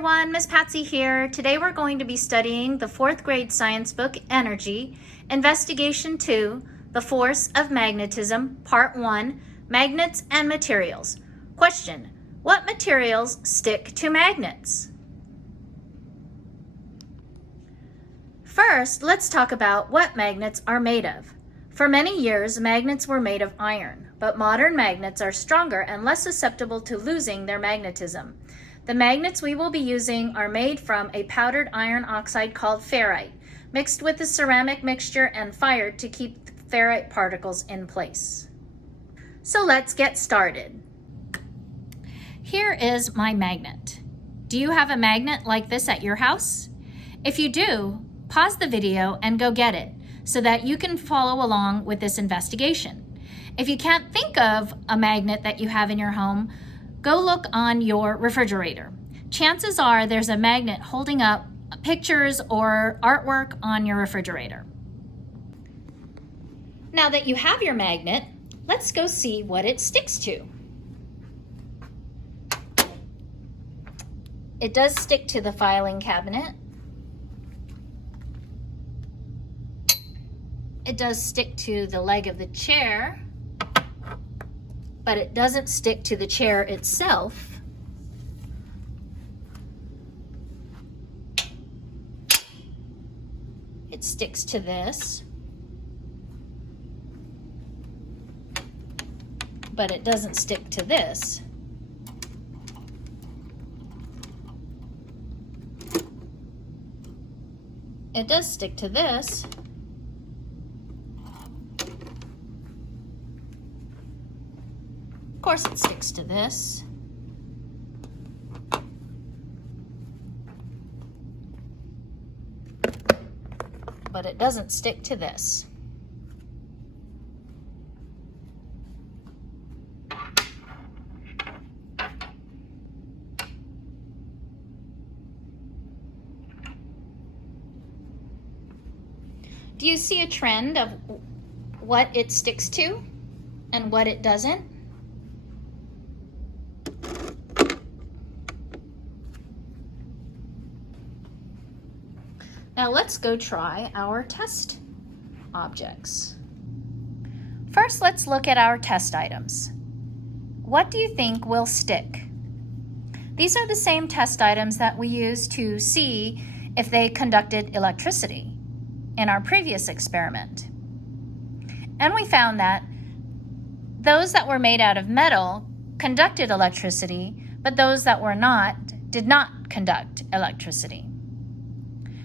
everyone, Miss Patsy here. Today we're going to be studying the 4th grade science book, Energy, Investigation 2, The Force of Magnetism, Part 1, Magnets and Materials. Question: what materials stick to magnets? First, let's talk about what magnets are made of. For many years, magnets were made of iron, but modern magnets are stronger and less susceptible to losing their magnetism. The magnets we will be using are made from a powdered iron oxide called ferrite, mixed with a ceramic mixture and fired to keep the ferrite particles in place. So let's get started. Here is my magnet. Do you have a magnet like this at your house? If you do, pause the video and go get it so that you can follow along with this investigation. If you can't think of a magnet that you have in your home, go look on your refrigerator. Chances are there's a magnet holding up pictures or artwork on your refrigerator. Now that you have your magnet, let's go see what it sticks to. It does stick to the filing cabinet. It does stick to the leg of the chair, but it doesn't stick to the chair itself. It sticks to this, but it doesn't stick to this. It does stick to this. Of course it sticks to this. But it doesn't stick to this. Do you see a trend of what it sticks to and what it doesn't? Now let's go try our test objects. First, let's look at our test items. What do you think will stick? These are the same test items that we used to see if they conducted electricity in our previous experiment. And we found that those that were made out of metal conducted electricity, but those that were not did not conduct electricity.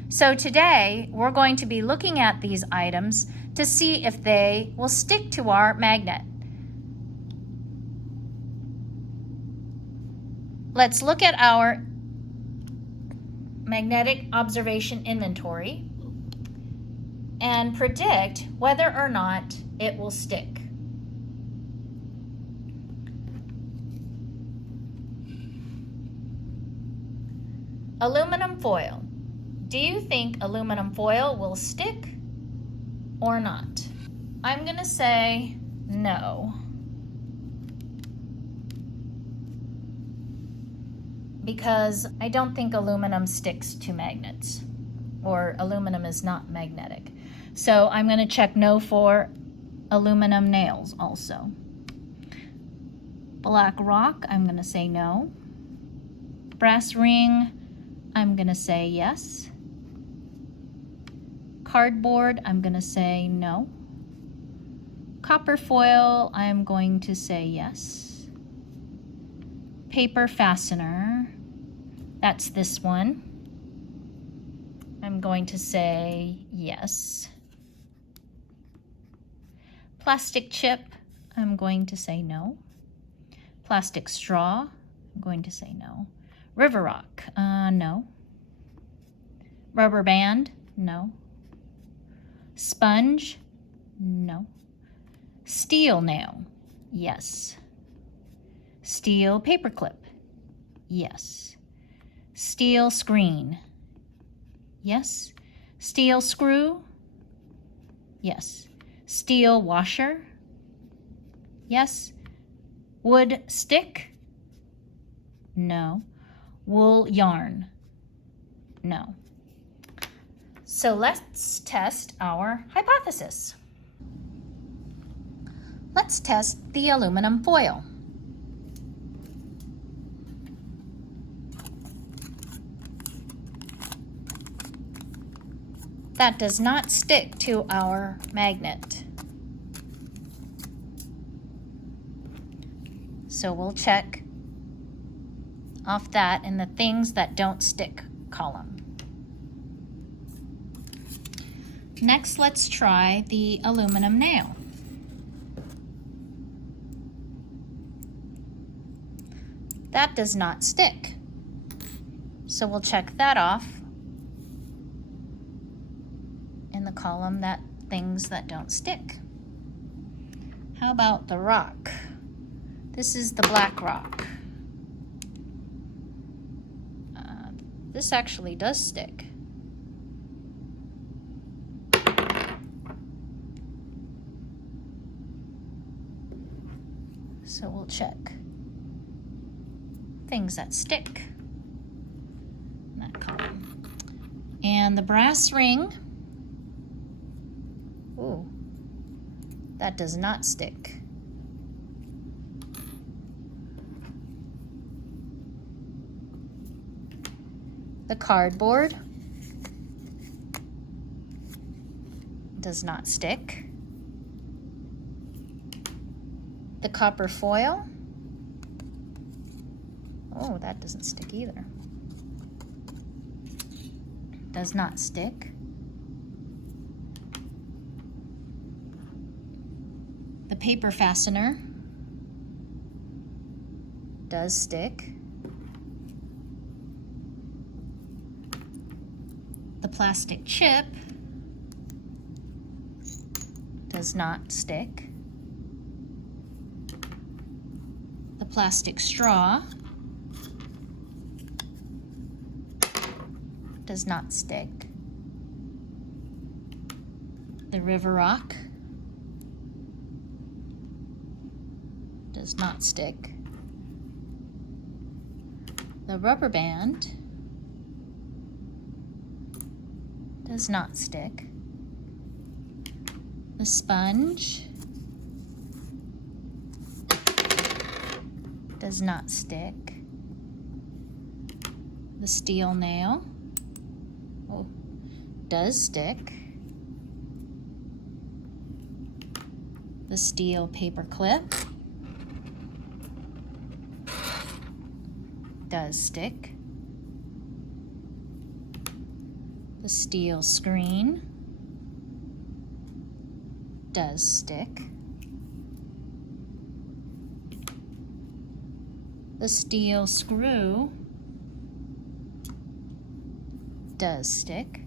So today, we're going to be looking at these items to see if they will stick to our magnet. Let's look at our magnetic observation inventory and predict whether or not it will stick. Aluminum foil. Do you think aluminum foil will stick or not? I'm going to say no. Because I don't think aluminum sticks to magnets, or aluminum is not magnetic. So I'm going to check no for aluminum nails also. Black rock, I'm going to say no. Brass ring, I'm going to say yes. Cardboard, I'm going to say no. Copper foil, I'm going to say yes. Paper fastener, that's this one. I'm going to say yes. Plastic chip, I'm going to say no. Plastic straw, I'm going to say no. River rock, no. Rubber band, no. Sponge, no. Steel nail, yes. Steel paperclip, yes. Steel screen, yes. Steel screw, yes. Steel washer, yes. Wood stick, no. Wool yarn? No. So let's test our hypothesis. Let's test the aluminum foil. That does not stick to our magnet. So we'll check off that in the things that don't stick column. Next, let's try the aluminum nail. That does not stick. So we'll check that off in the column that things that don't stick. How about the rock? This is the black rock. This actually does stick. So we'll check things that stick in that column. And the brass ring, ooh, that does not stick. The cardboard does not stick. The copper foil, oh, that doesn't stick either. Does not stick. The paper fastener does stick. The plastic chip does not stick. The plastic straw does not stick. The river rock does not stick. The rubber band does not stick. The sponge does not stick. The steel nail, oh, does stick. The steel paper clip does stick. The steel screen does stick. The steel screw does stick.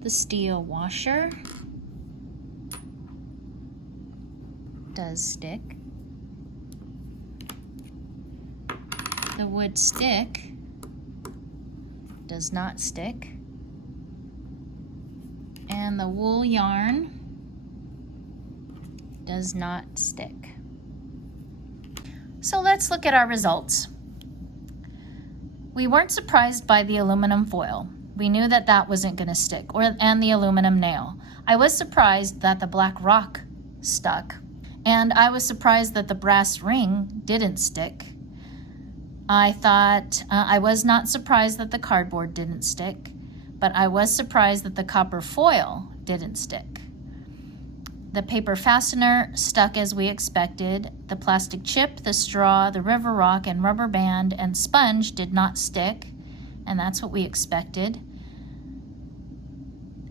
The steel washer does stick. The wood stick does not stick. And the wool yarn does not stick. So let's look at our results. We weren't surprised by the aluminum foil. We knew that that wasn't going to stick, and the aluminum nail. I was surprised that the black rock stuck, and I was surprised that the brass ring didn't stick. I was not surprised that the cardboard didn't stick, but I was surprised that the copper foil didn't stick. The paper fastener stuck as we expected. The plastic chip, the straw, the river rock, and rubber band and sponge did not stick, and that's what we expected.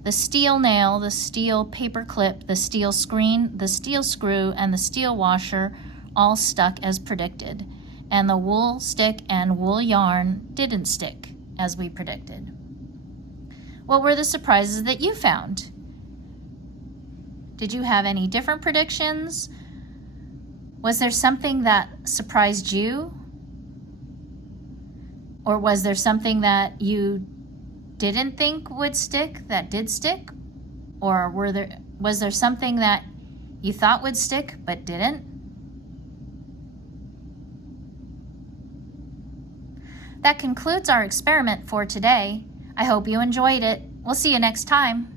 The steel nail, the steel paper clip, the steel screen, the steel screw, and the steel washer all stuck as predicted. And the wool stick and wool yarn didn't stick as we predicted. What were the surprises that you found? Did you have any different predictions? Was there something that surprised you? Or was there something that you didn't think would stick that did stick? Or was there something that you thought would stick but didn't? That concludes our experiment for today. I hope you enjoyed it. We'll see you next time.